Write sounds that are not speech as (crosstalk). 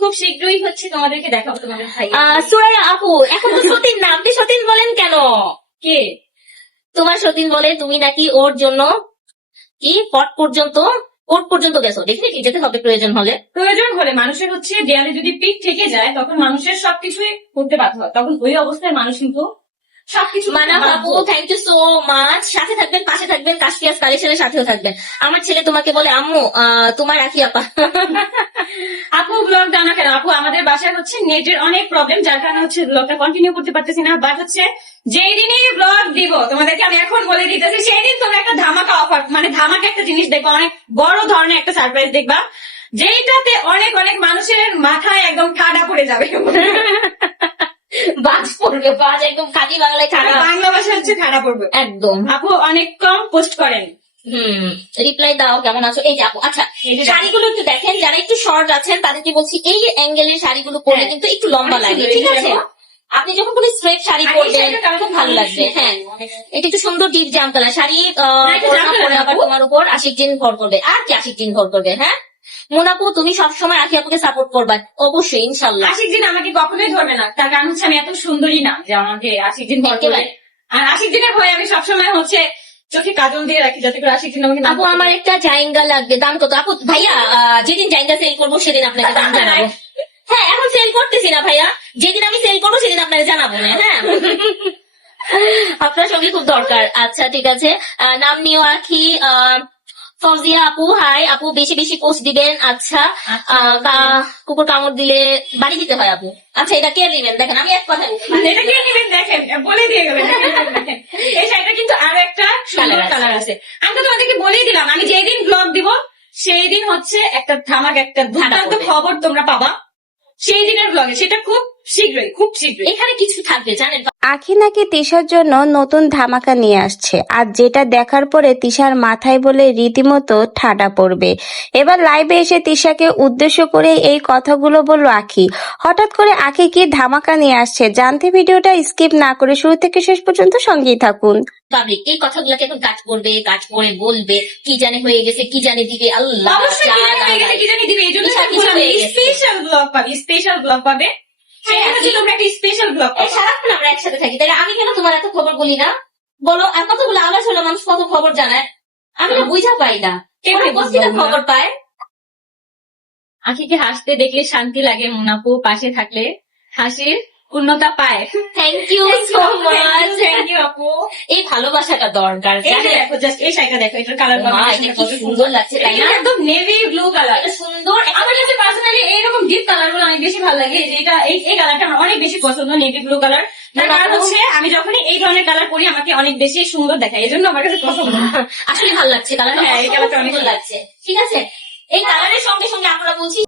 খুব শীঘ্রই হচ্ছে তোমাদেরকে দেখাবো তোমাদের ভাই আপু এখন তো সতীন না আপনি সতীন বলেন কেন? কে? তোমার সতীন বলে তুমি নাকি ওর জন্য কি? পট পর্যন্ত কোর্ট পর্যন্ত গেছো। ডেফিনেটলি যেতে হবে প্রয়োজন হলে। প্রয়োজন হলে মানুষের হচ্ছে দেয়ালে যদি পিঠ থেকে যায় তখন মানুষের সবকিছুই করতে বাধ্য হয়। তখন ওই অবস্থায় মানুষ কিন্তু সবকিছু মানা। আপু থ্যাংক ইউ সো মাচ সাথে থাকবেন পাশে থাকবেন কাশপিয়াস কালেকশনের সাথেও থাকবেন। আমার ছেলে তোমাকে বলে আম্মু আহ, তোমার রাখি আপা। (laughs) আপু ব্লগ দাও না কেন আপু আমাদের বাসায় হচ্ছে নেটের অনেক প্রবলেম যার কারণে হচ্ছে ব্লগটা কন্টিনিউ করতে পারতেছি না। বাট হচ্ছে যেই দিনই ব্লগ দিব তোমাদেরকে আমি এখন বলে দিতেছি সেই দিন তোমরা একটা ধামাকা অফার মানে ধামাকা একটা জিনিস দেখবা অনেক বড় ধরনের একটা সারপ্রাইজ দেখবা যেইটাতে অনেক অনেক মানুষের মাথায় একদম ঠাডা পড়ে যাবে। বাজ পড়বে বাজ একদম খাঁটি বাংলায় খারাপ বাংলা ভাষা হচ্ছে ঠাডা পড়বে। একদম। আপু অনেক কম পোস্ট করেন। হুম রিপ্লাই দাও কেমন আছো? এই যে আপু আচ্ছা। শাড়িগুলো একটু দেখেন যারা একটু শর্ট আছেন তাদেরকে বলছি এই অ্যাঙ্গেলের শাড়িগুলো পরলে হ্যাঁ। কিন্তু একটু লম্বা লাগে ঠিক আছে? আপনি যখন কোনো স্ট্রেট শাড়ি পরবেন খুব ভালো লাগবে হ্যাঁ। এটা একটু সুন্দর ডিপ জাম কালার শাড়ি পরে আবার তোমার উপর আশিক দিন ভর করবে আর কি আশিক দিন ভর করবে হ্যাঁ? মোনাপু তুমি সবসময় আখি আপুকে সাপোর্ট করবা অবশ্যই ইনশাল্লাহ আশিক দিন আমাকে কখনোই ধরবে না তার কারণ হচ্ছে আমি এত সুন্দরী না যে আমাকে আশিক দিন ভর করবে। আর আশিক দিনের ভয়ে আমি সবসময় হচ্ছে চোখে কাজল দিয়ে রাখি যাতে করে আশিক দিন আমাকে আপু আমার একটা জাইঙ্গা লাগবে দাম কত? আপু ভাইয়া যেদিন জাইঙ্গা সেল করব সেদিন আপনাকে দাম (laughs) জানাব। হ্যাঁ এখন সেল করতেছি না ভাইয়া। যেদিন আমি সেল করব সেদিন আপনাকে জানাব না হ্যাঁ। (laughs) আপনার সঙ্গে খুব দরকার। আচ্ছা ঠিক আছে। নাম নিও আখি আহ, ফৌজিয়া আপু হাই আপু বেশি বেশি পোস্ট দিবেন। আচ্ছা আহ, কা- কুকুর কামড় দিলে বাড়ি দিতে হয় আপু। আচ্ছা এটা কে নেবেন? দেখেন আমি এক কথা এটা কি নেবেন? দেখেন বলে দিয়ে গেলেন (laughs) দেখেন। এই শাড়িটা কিন্তু আরও একটা সুন্দর Colour আছে। কালার আছে আমি তো তোমাদেরকে বলেই দিলাম আমি যেই দিন ব্লগ দিব সেই দিন হচ্ছে একটা ধামাক একটা খবর। তোমরা পাবা। সেই দিনের ব্লগে সেটা খুব শীঘ্রই খুব শীঘ্রই। এখানে কিছু থাকবে জানেন আখি নাকি তিশার জন্য নতুন ধামাকা নিয়ে আসছে আর যেটা দেখার পরে তিশার মাথায় বলে রীতিমতো ঠাডা পড়বে। এবার লাইভে এসে তিশাকে উদ্দেশ্য করে এই কথাগুলো বলল আখি। হঠাৎ করে আখি কি ধামাকা নিয়ে আসছে জানতে ভিডিওটা স্কিপ না করে শুরু থেকে শেষ পর্যন্ত সঙ্গেই থাকুন। পাবলিক এই কথাগুলোকে এখন কাজ করবে কাজ করে বলবে কি জানে হয়ে গেছে কি জানে দিবে আল্লাহ কি জানি দিবে এই জন্য। স্পেশাল ব্লগ পাবে স্পেশাল ব্লগ পাবে। হ্যাঁ, সেটা হচ্ছে তোমরা একটা স্পেশাল ব্লগ সারাক্ষণ আমরা একসাথে থাকি। তাই আমি কেন তোমার এত খবর বলি না? বলো আর কতগুলো আলাদা হলো মানুষ কত খবর জানায়? আমি না বুঝা পাই না। বস্তিতে খবর পায়। আখিকে হাসতে দেখলে শান্তি লাগে মুনাপু পাশে থাকলে হাসির পূর্ণতা পায়। Thank you so much thank you আপু এই ভালোবাসাটা দরকার এই দেখো জাস্ট এই শাড়িটা দেখো এটার কালার কি সুন্দর লাগছে তাই না? একদম নেভি ব্লু কালার সুন্দর আমার কাছে পার্সোনালি এইরকম ডিপ কালারগুলো অনেক বেশি ভালো লাগে এই কালারটা আমার অনেক বেশি পছন্দ নেভি ব্লু কালার তার কারণ হচ্ছে আমি যখনই এই ধরনের কালার করি আমাকে অনেক বেশি সুন্দর দেখায় এই জন্য আমার কাছে পছন্দ আসলে ভালো লাগছে কালার হ্যাঁ, এই কালারটা অনেক লাগছে। ঠিক আছে? এই কালারের সঙ্গে সঙ্গে আমরা বলছি